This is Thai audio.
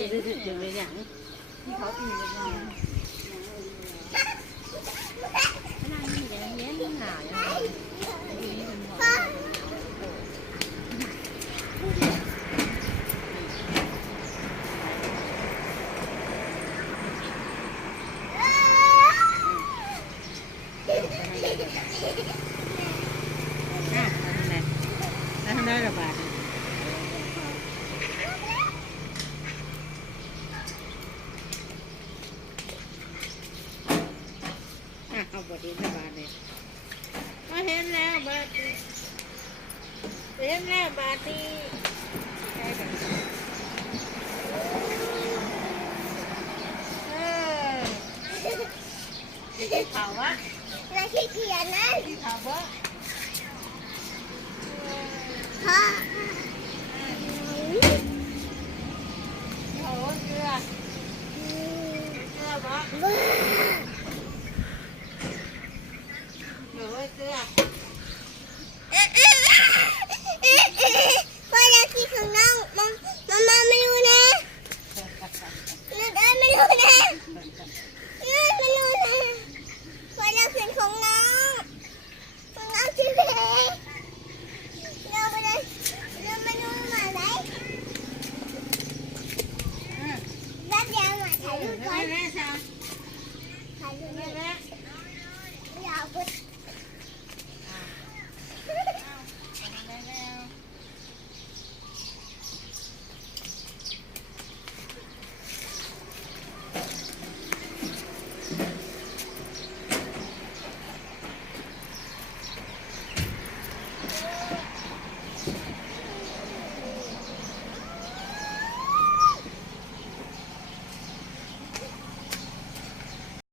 จะไปอย่างที่เขาตีกันมานั่งนี่อย่างเงี้ยนี่หนาวอย่างนี้เป็นหอได้ระบาดเอาบทนี้ระบาดเลยมาเห็นแล้วบาดนี้เห็นแล้วบาดนี้ใช่แบบที่เขาวะแล้วที่เขียนนะที่เขาวะพ่อโอ้เกลือเกลือบ่โอ้เกลือพ่ออยากกินของน้องมาไม่รู้นะนึกได้ไม่รู้นะไม่รู้นะพ่ออยากกินของน้องที่เพลเราไม่ได้เราไม่รู้มาไหนแล้วเดี๋ยวมาถ่ายรูปก่อนถ่ายรูปแม่อยาก